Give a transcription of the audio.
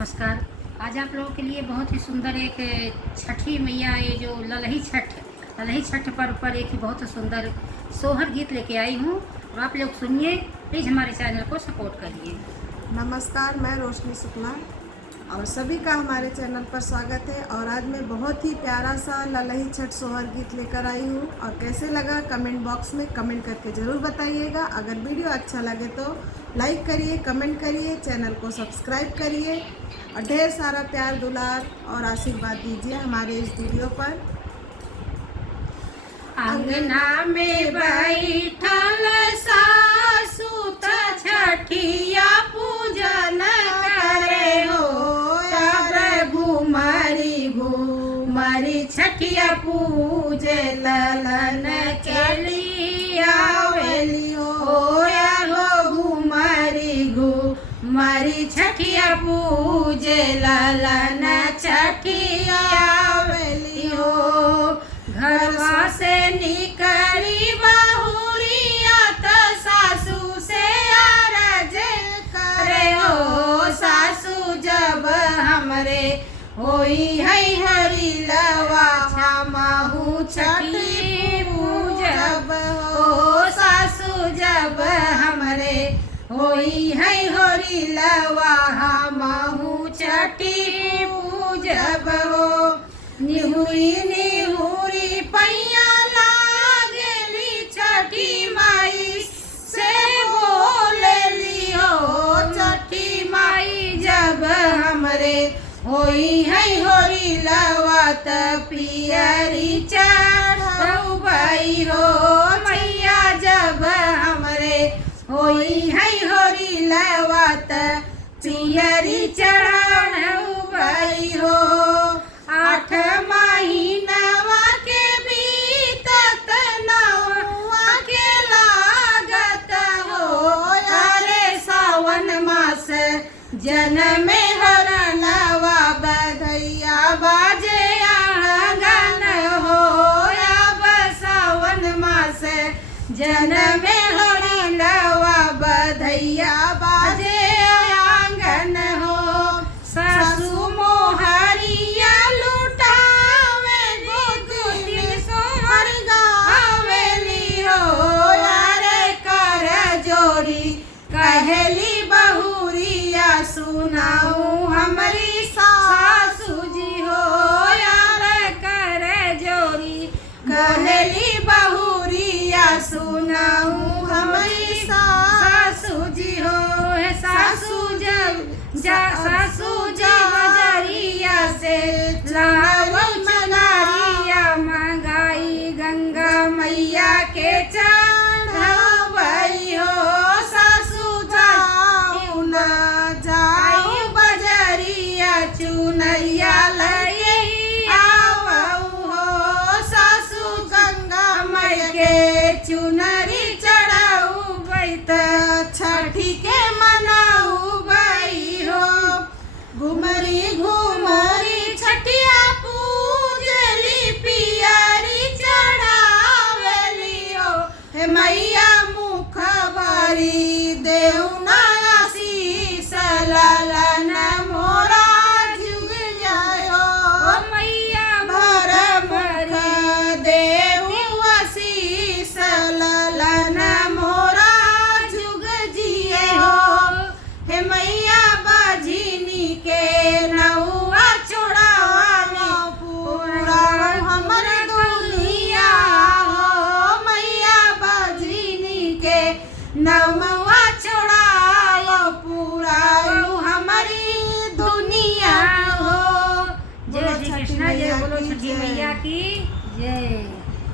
नमस्कार। आज आप लोगों के लिए बहुत ही सुंदर एक छठी मैया, ये जो ललही छठ पर्व पर एक ही बहुत सुंदर सोहर गीत लेके आई हूँ और आप लोग सुनिए। प्लीज़ हमारे चैनल को सपोर्ट करिए। नमस्कार, मैं रोशनी शुक्ला और सभी का हमारे चैनल पर स्वागत है। और आज मैं बहुत ही प्यारा सा ललही छठ सोहर गीत लेकर आई हूँ और कैसे लगा कमेंट बॉक्स में कमेंट करके ज़रूर बताइएगा। अगर वीडियो अच्छा लगे तो लाइक करिए, कमेंट करिए, चैनल को सब्सक्राइब करिए और ढेर सारा प्यार दुलार और आशीर्वाद दीजिए हमारे इस वीडियो पर। अंगना में बैठल सासु त छठिया पूजन करे हो, तब घुमरी छठिया पूजे ललन के लिया घुमरी छठिया पूजे ललन छठिया हो। घरवा से निकली बहुरिया त सासू से अरज करे हो, सासू जब हमरे होई है हरी लवा छमाहू छठी पूजब हो, सासू जब हमरे होई है हरी लवा हमहू छठी पूजब हो। निहुरी पैया लागेली छठी माई से बोलेली हो, छठी माई जब हमरे होई है होरी लवा त पियरी चढ़ाई हो, मैया जब हमरे होई है होरी लवा त पियरी चढ़ाई हो। 8 महीनवा के बीतत नौवा के लागत हो, अरे सावन मास जन्म हरनवा बधैया बाजे आंगन हो, अब सावन मास जन्म हरनवा बधैया बाजे आंगन हो। सासू मोहरिया लुटावे गोदी सोहर गावेली हो, अरे कर जोरी कहेली बहुरिया सुनाऊ हमारी सासू जी हो, अरे कर जोरी कहेली बहुरिया सुनाऊ हमारी सासू जी हो। सासू जब बजरिया से लावल मनारिया मंगाई गंगा मैया के चढ़ाई हो, सासू जाऊ न जाऊ बजरिया चुनरिया लई आवऊ हो, सासू गंगा मैया के चुनरी चढ़ाऊ बैत छठी के मनाऊ घुमरी छठिया पूजली पियरी चढ़ावेली हो, हे मैया मुख भरी देऊ आशीष ललन मोरा जुग जायो, मैया भर मुख देऊ आशीष ललन मोरा जुग जिए हो, हे मैया बाजिनी के नौआ चोड़ावा पूरा हमर दुनिया हो, मैया बाजिनी के नौआ चोड़ावा पूरा हमारी दुनिया हो। जय श्री कृष्ण, जय बोलो छठी मैया की जय।